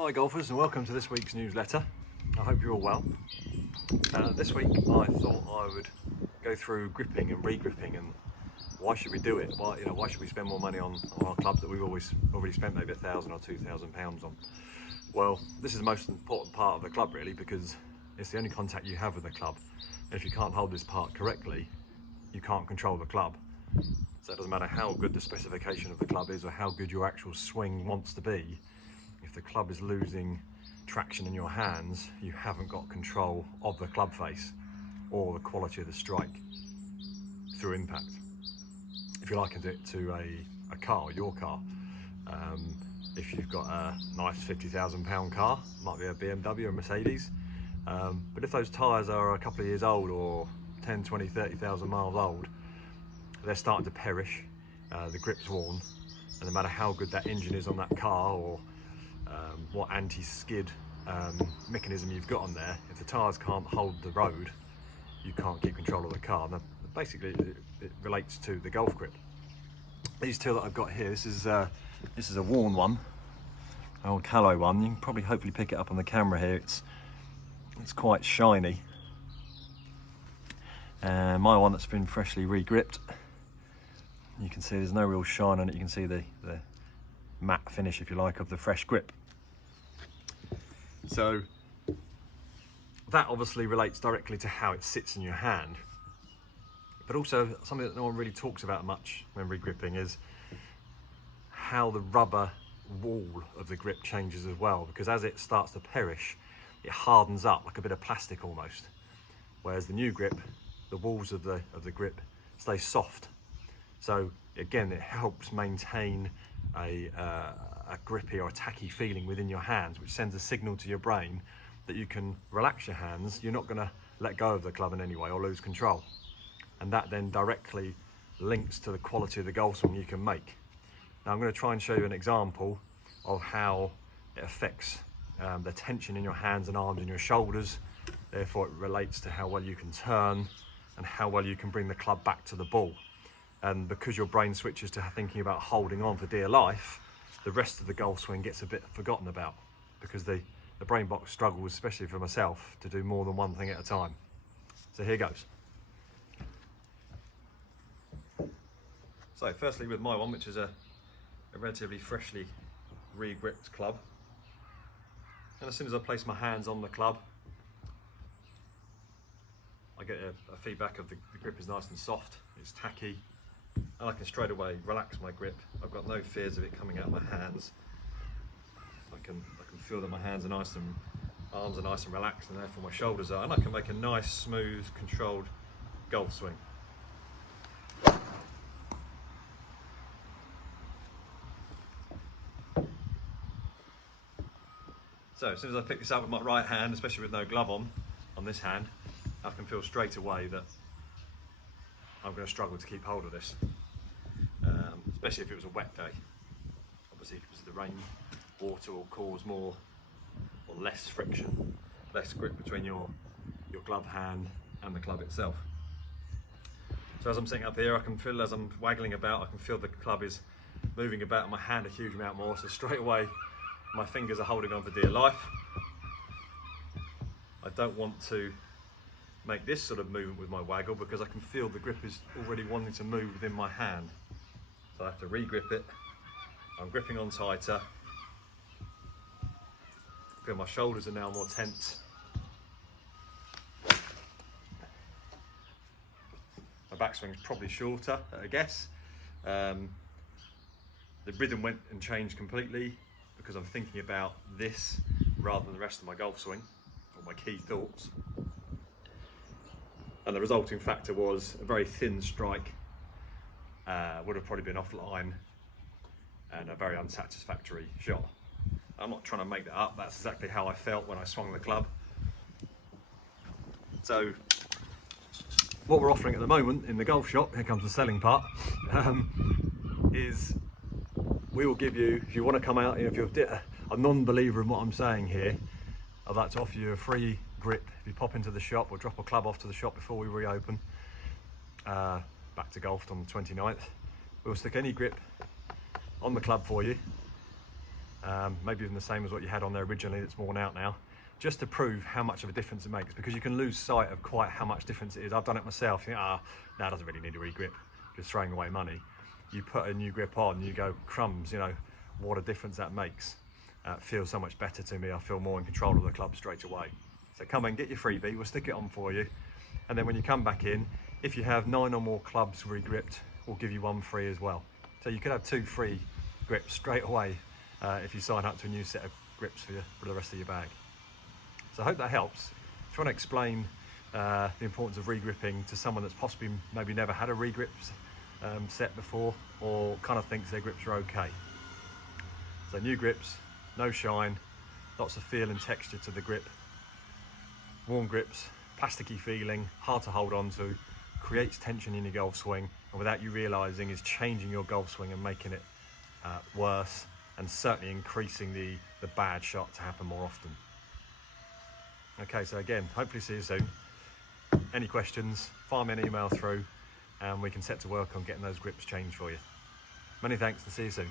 Hi golfers, and welcome to this week's newsletter. I hope you're all well. This week I thought I would go through gripping and re-gripping and why should we do it? Why should we spend more money on our clubs that we've already spent maybe £1,000 or £2,000 on? Well, this is the most important part of the club really, because it's the only contact you have with the club. And if you can't hold this part correctly, you can't control the club. So it doesn't matter how good the specification of the club is or how good your actual swing wants to be. If the club is losing traction in your hands, you haven't got control of the club face or the quality of the strike through impact. If you likened it to a car, your car, if you've got a nice £50,000 car, might be a BMW or a Mercedes, but if those tyres are a couple of years old or 10, 20, 30,000 miles old, they're starting to perish, the grip's worn, and no matter how good that engine is on that car or what anti-skid mechanism you've got on there, if the tyres can't hold the road, you can't keep control of the car. Now, basically, it relates to the golf grip. These two that I've got here, this is a worn one, an old Callaway one. You can probably hopefully pick it up on the camera here. It's quite shiny. And my one that's been freshly re-gripped. You can see there's no real shine on it. You can see the matte finish, if you like, of the fresh grip. So that obviously relates directly to how it sits in your hand, but also something that no one really talks about much when re-gripping is how the rubber wall of the grip changes as well, because as it starts to perish, it hardens up like a bit of plastic almost, whereas the new grip, the walls of the grip stay soft. So again, it helps maintain a grippy or a tacky feeling within your hands, which sends a signal to your brain that you can relax your hands. You're not going to let go of the club in any way or lose control, and that then directly links to the quality of the golf swing you can make. Now I'm going to try and show you an example of how it affects the tension in your hands and arms and your shoulders. Therefore it relates to how well you can turn and how well you can bring the club back to the ball. And because your brain switches to thinking about holding on for dear life, the rest of the golf swing gets a bit forgotten about, because the brain box struggles, especially for myself, to do more than one thing at a time. So here goes. So firstly with my one, which is a relatively freshly re-gripped club, and as soon as I place my hands on the club, I get a feedback of the grip is nice and soft, it's tacky, and I can straight away relax my grip. I've got no fears of it coming out of my hands. I can feel that my hands are nice and arms are nice and relaxed, and therefore my shoulders are, and I can make a nice, smooth, controlled golf swing. So as soon as I pick this up with my right hand, especially with no glove on this hand, I can feel straight away that I'm going to struggle to keep hold of this, especially if it was a wet day. Obviously, because the rain, water will cause more or less friction, less grip between your glove hand and the club itself. So as I'm sitting up here, I can feel, as I'm waggling about, I can feel the club is moving about and my hand a huge amount more, so straight away my fingers are holding on for dear life. I don't want to make this sort of movement with my waggle because I can feel the grip is already wanting to move within my hand. So I have to re-grip it. I'm gripping on tighter. I feel my shoulders are now more tense. My backswing is probably shorter, I guess. The rhythm went and changed completely because I'm thinking about this rather than the rest of my golf swing or my key thoughts. And the resulting factor was a very thin strike, would have probably been offline, and a very unsatisfactory shot. I'm not trying to make that up, that's exactly how I felt when I swung the club. So what we're offering at the moment in the golf shop, here comes the selling part, is we will give you, if you want to come out, if you're a non-believer in what I'm saying here, I'd like to offer you a free grip if you pop into the shop or drop a club off to the shop before we reopen back to golf on the 29th. We'll stick any grip on the club for you, maybe even the same as what you had on there originally that's worn out now, just to prove how much of a difference it makes, because you can lose sight of quite how much difference it is. I've done it myself. You think, no, it doesn't really need a re-grip, just throwing away money. You put a new grip on, you go, crumbs, you know, what a difference that makes. It feels so much better to me. I feel more in control of the club straight away. So come and get your freebie, we'll stick it on for you. And then when you come back in, if you have 9 or more clubs re-gripped, we'll give you 1 free as well. So you could have 2 free grips straight away if you sign up to a new set of grips for the rest of your bag. So I hope that helps. Trying to explain the importance of re-gripping to someone that's possibly maybe never had a re-grip set before, or kind of thinks their grips are okay. So new grips, no shine, lots of feel and texture to the grip. Warm grips, plasticky feeling, hard to hold on to, creates tension in your golf swing, and without you realising is changing your golf swing and making it worse, and certainly increasing the bad shot to happen more often. Okay, so again, hopefully see you soon. Any questions, fire me an email through and we can set to work on getting those grips changed for you. Many thanks and see you soon.